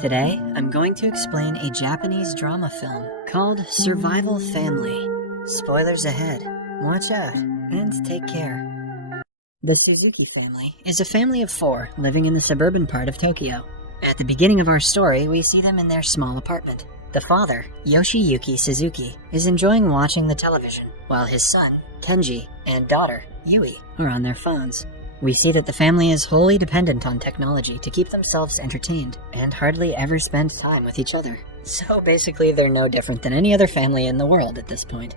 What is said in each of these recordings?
Today, I'm going to explain a Japanese drama film called Survival Family. Spoilers ahead. Watch out, and take care. The Suzuki family is a family of 4 living in the suburban part of Tokyo. At the beginning of our story, we see them in their small apartment. The father, Yoshiyuki Suzuki, is enjoying watching the television, while his son, Kenji, and daughter, Yui, are on their phones. We see that the family is wholly dependent on technology to keep themselves entertained, and hardly ever spend time with each other. So basically, they're no different than any other family in the world at this point.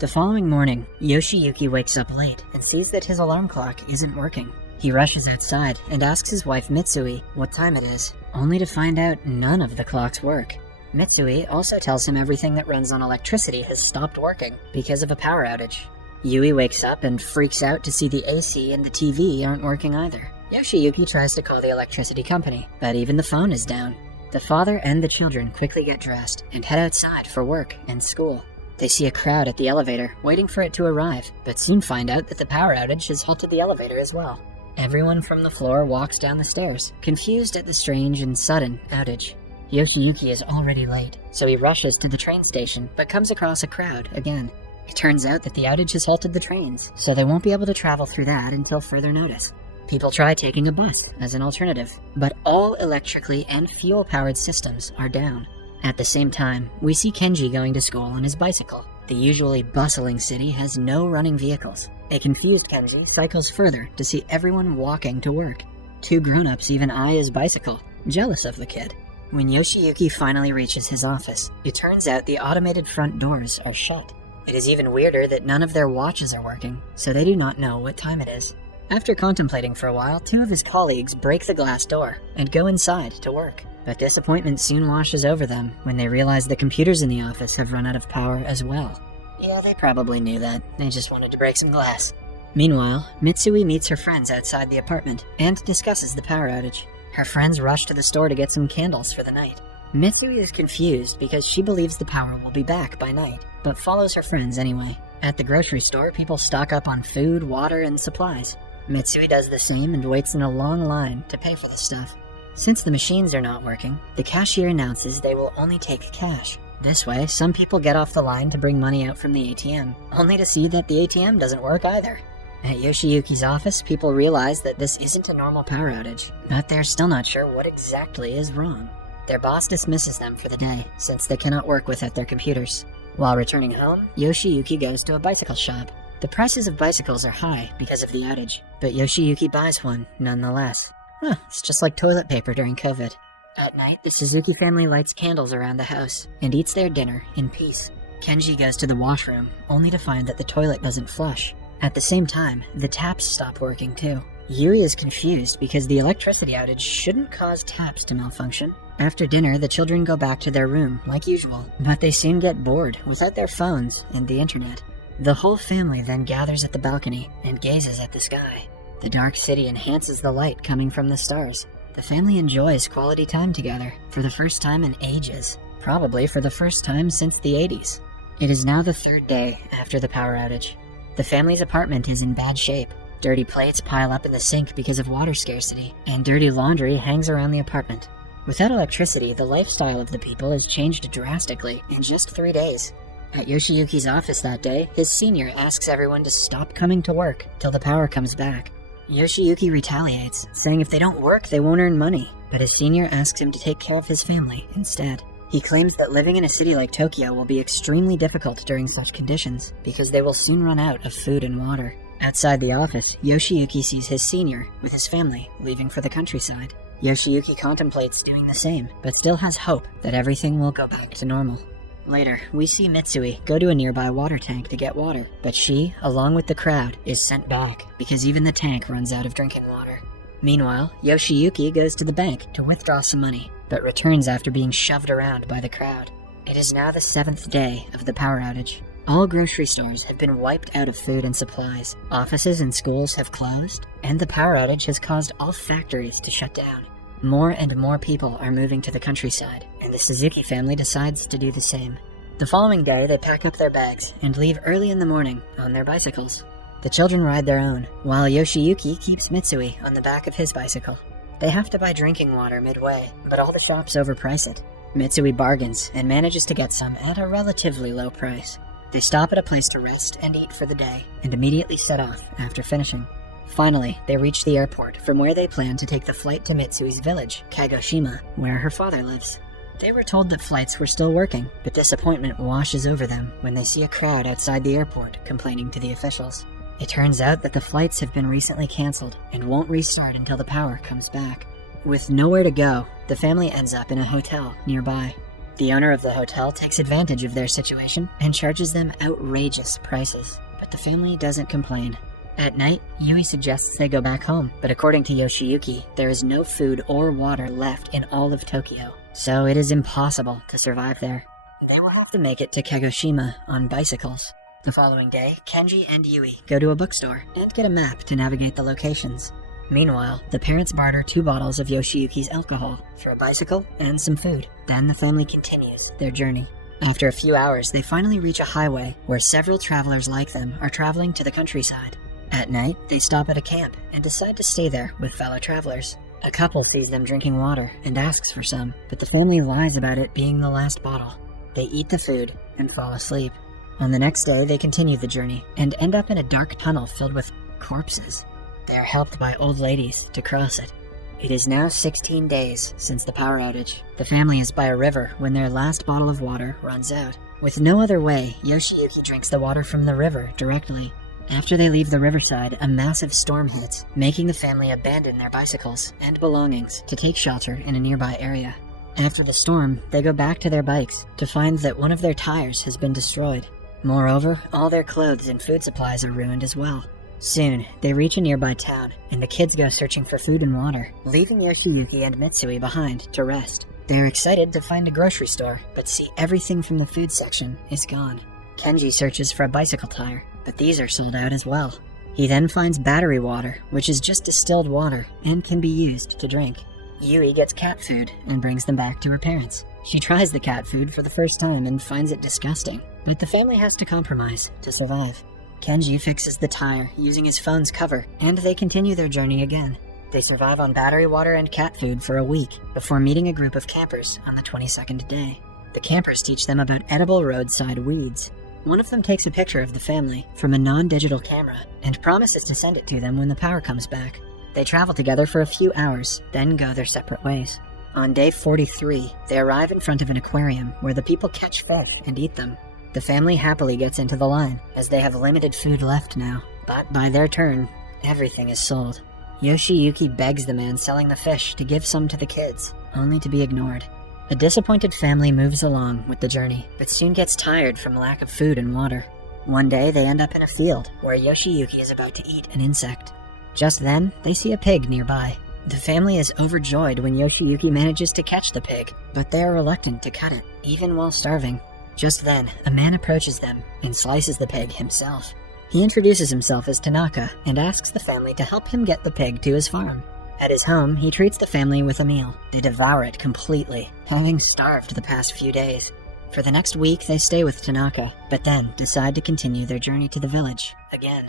The following morning, Yoshiyuki wakes up late and sees that his alarm clock isn't working. He rushes outside and asks his wife Mitsui what time it is, only to find out none of the clocks work. Mitsui also tells him everything that runs on electricity has stopped working because of a power outage. Yui wakes up and freaks out to see the AC and the TV aren't working either. Yoshiyuki tries to call the electricity company, but even the phone is down. The father and the children quickly get dressed and head outside for work and school. They see a crowd at the elevator, waiting for it to arrive, but soon find out that the power outage has halted the elevator as well. Everyone from the floor walks down the stairs, confused at the strange and sudden outage. Yoshiyuki is already late, so he rushes to the train station, but comes across a crowd again. It turns out that the outage has halted the trains, so they won't be able to travel through that until further notice. People try taking a bus as an alternative, but all electrically and fuel-powered systems are down. At the same time, we see Kenji going to school on his bicycle. The usually bustling city has no running vehicles. A confused Kenji cycles further to see everyone walking to work. 2 grown-ups even eye his bicycle, jealous of the kid. When Yoshiyuki finally reaches his office, it turns out the automated front doors are shut. It is even weirder that none of their watches are working, so they do not know what time it is. After contemplating for a while, 2 of his colleagues break the glass door and go inside to work. But disappointment soon washes over them when they realize the computers in the office have run out of power as well. Yeah, they probably knew that. They just wanted to break some glass. Meanwhile, Mitsui meets her friends outside the apartment and discusses the power outage. Her friends rush to the store to get some candles for the night. Mitsui is confused because she believes the power will be back by night, but follows her friends anyway. At the grocery store, people stock up on food, water, and supplies. Mitsui does the same and waits in a long line to pay for the stuff. Since the machines are not working, the cashier announces they will only take cash. This way, some people get off the line to bring money out from the ATM, only to see that the ATM doesn't work either. At Yoshiyuki's office, people realize that this isn't a normal power outage, but they're still not sure what exactly is wrong. Their boss dismisses them for the day, since they cannot work without their computers. While returning home, Yoshiyuki goes to a bicycle shop. The prices of bicycles are high because of the outage, but Yoshiyuki buys one nonetheless. It's just like toilet paper during COVID. At night, the Suzuki family lights candles around the house and eats their dinner in peace. Kenji goes to the washroom, only to find that the toilet doesn't flush. At the same time, the taps stop working too. Yui is confused because the electricity outage shouldn't cause taps to malfunction. After dinner, the children go back to their room, like usual, but they soon get bored without their phones and the internet. The whole family then gathers at the balcony and gazes at the sky. The dark city enhances the light coming from the stars. The family enjoys quality time together for the first time in ages, probably for the first time since the 80s. It is now the 3rd day after the power outage. The family's apartment is in bad shape. Dirty plates pile up in the sink because of water scarcity, and dirty laundry hangs around the apartment. Without electricity, the lifestyle of the people has changed drastically in just 3 days. At Yoshiyuki's office that day, his senior asks everyone to stop coming to work till the power comes back. Yoshiyuki retaliates, saying if they don't work, they won't earn money, but his senior asks him to take care of his family instead. He claims that living in a city like Tokyo will be extremely difficult during such conditions, because they will soon run out of food and water. Outside the office, Yoshiyuki sees his senior, with his family, leaving for the countryside. Yoshiyuki contemplates doing the same, but still has hope that everything will go back to normal. Later, we see Mitsui go to a nearby water tank to get water, but she, along with the crowd, is sent back because even the tank runs out of drinking water. Meanwhile, Yoshiyuki goes to the bank to withdraw some money, but returns after being shoved around by the crowd. It is now the 7th day of the power outage. All grocery stores have been wiped out of food and supplies, offices and schools have closed, and the power outage has caused all factories to shut down. More and more people are moving to the countryside, and the Suzuki family decides to do the same. The following day, they pack up their bags and leave early in the morning on their bicycles. The children ride their own, while Yoshiyuki keeps Mitsui on the back of his bicycle. They have to buy drinking water midway, but all the shops overprice it. Mitsui bargains and manages to get some at a relatively low price. They stop at a place to rest and eat for the day, and immediately set off after finishing. Finally, they reach the airport, from where they plan to take the flight to Mitsui's village, Kagoshima, where her father lives. They were told that flights were still working, but disappointment washes over them when they see a crowd outside the airport complaining to the officials. It turns out that the flights have been recently cancelled and won't restart until the power comes back. With nowhere to go, the family ends up in a hotel nearby. The owner of the hotel takes advantage of their situation and charges them outrageous prices, but the family doesn't complain. At night, Yui suggests they go back home, but according to Yoshiyuki, there is no food or water left in all of Tokyo, so it is impossible to survive there. They will have to make it to Kagoshima on bicycles. The following day, Kenji and Yui go to a bookstore and get a map to navigate the locations. Meanwhile, the parents barter 2 bottles of Yoshiyuki's alcohol for a bicycle and some food. Then the family continues their journey. After a few hours, they finally reach a highway where several travelers like them are traveling to the countryside. At night, they stop at a camp and decide to stay there with fellow travelers. A couple sees them drinking water and asks for some, but the family lies about it being the last bottle. They eat the food and fall asleep. On the next day, they continue the journey and end up in a dark tunnel filled with corpses. They are helped by old ladies to cross it. It is now 16 days since the power outage. The family is by a river when their last bottle of water runs out. With no other way, Yoshiyuki drinks the water from the river directly. After they leave the riverside, a massive storm hits, making the family abandon their bicycles and belongings to take shelter in a nearby area. After the storm, they go back to their bikes to find that one of their tires has been destroyed. Moreover, all their clothes and food supplies are ruined as well. Soon, they reach a nearby town, and the kids go searching for food and water, leaving Yoshiyuki and Mitsui behind to rest. They are excited to find a grocery store, but see everything from the food section is gone. Kenji searches for a bicycle tire, but these are sold out as well. He then finds battery water, which is just distilled water and can be used to drink. Yui gets cat food and brings them back to her parents. She tries the cat food for the first time and finds it disgusting, but the family has to compromise to survive. Kenji fixes the tire using his phone's cover, and they continue their journey again. They survive on battery water and cat food for a week before meeting a group of campers on the 22nd day. The campers teach them about edible roadside weeds. One of them takes a picture of the family from a non-digital camera and promises to send it to them when the power comes back. They travel together for a few hours, then go their separate ways. On day 43, they arrive in front of an aquarium where the people catch fish and eat them. The family happily gets into the line, as they have limited food left now, but by their turn, everything is sold. Yoshiyuki begs the man selling the fish to give some to the kids, only to be ignored. A disappointed family moves along with the journey, but soon gets tired from lack of food and water. One day, they end up in a field where Yoshiyuki is about to eat an insect. Just then, they see a pig nearby. The family is overjoyed when Yoshiyuki manages to catch the pig, but they are reluctant to cut it, even while starving. Just then, a man approaches them and slices the pig himself. He introduces himself as Tanaka and asks the family to help him get the pig to his farm. At his home, he treats the family with a meal. They devour it completely, having starved the past few days. For the next week, they stay with Tanaka, but then decide to continue their journey to the village again.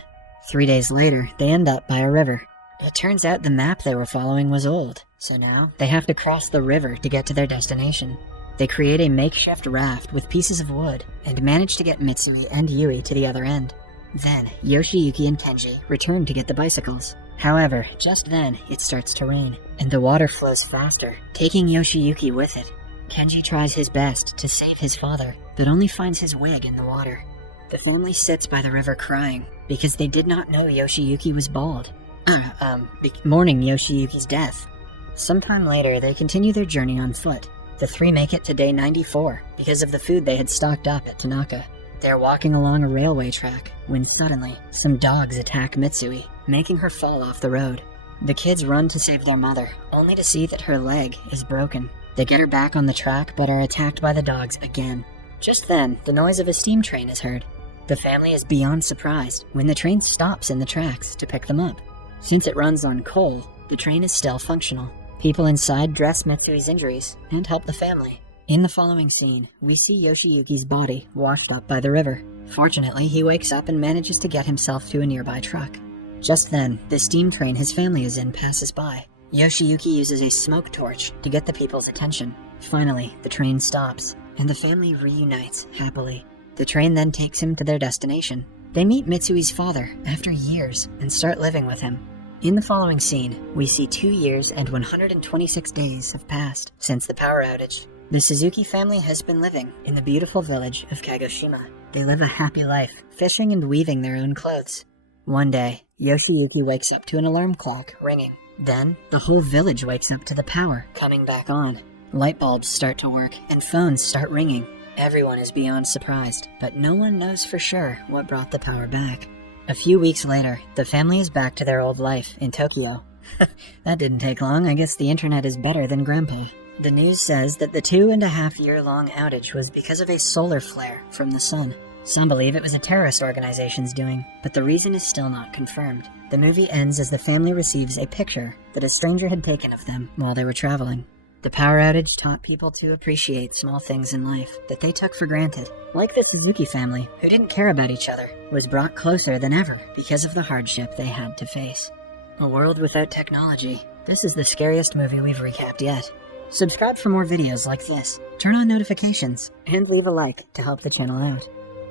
3 days later, they end up by a river. It turns out the map they were following was old, so now they have to cross the river to get to their destination. They create a makeshift raft with pieces of wood and manage to get Mitsui and Yui to the other end. Then, Yoshiyuki and Kenji return to get the bicycles. However, just then, it starts to rain, and the water flows faster, taking Yoshiyuki with it. Kenji tries his best to save his father, but only finds his wig in the water. The family sits by the river crying, because they did not know Yoshiyuki was bald. Mourning Yoshiyuki's death. Sometime later, they continue their journey on foot. The 3 make it to day 94 because of the food they had stocked up at Tanaka. They are walking along a railway track when suddenly, some dogs attack Mitsui, making her fall off the road. The kids run to save their mother, only to see that her leg is broken. They get her back on the track but are attacked by the dogs again. Just then, the noise of a steam train is heard. The family is beyond surprised when the train stops in the tracks to pick them up. Since it runs on coal, the train is still functional. People inside dress Mitsui's injuries and help the family. In the following scene, we see Yoshiyuki's body washed up by the river. Fortunately, he wakes up and manages to get himself to a nearby truck. Just then, the steam train his family is in passes by. Yoshiyuki uses a smoke torch to get the people's attention. Finally, the train stops, and the family reunites happily. The train then takes him to their destination. They meet Mitsui's father after years and start living with him. In the following scene, we see 2 years and 126 days have passed since the power outage. The Suzuki family has been living in the beautiful village of Kagoshima. They live a happy life, fishing and weaving their own clothes. One day, Yoshiyuki wakes up to an alarm clock ringing. Then, the whole village wakes up to the power coming back on. Light bulbs start to work and phones start ringing. Everyone is beyond surprised, but no one knows for sure what brought the power back. A few weeks later, the family is back to their old life in Tokyo. That didn't take long. I guess the internet is better than Grandpa. The news says that the 2.5-year-long outage was because of a solar flare from the sun. Some believe it was a terrorist organization's doing, but the reason is still not confirmed. The movie ends as the family receives a picture that a stranger had taken of them while they were traveling. The power outage taught people to appreciate small things in life that they took for granted. Like the Suzuki family, who didn't care about each other, was brought closer than ever because of the hardship they had to face. A world without technology. This is the scariest movie we've recapped yet. Subscribe for more videos like this, turn on notifications, and leave a like to help the channel out.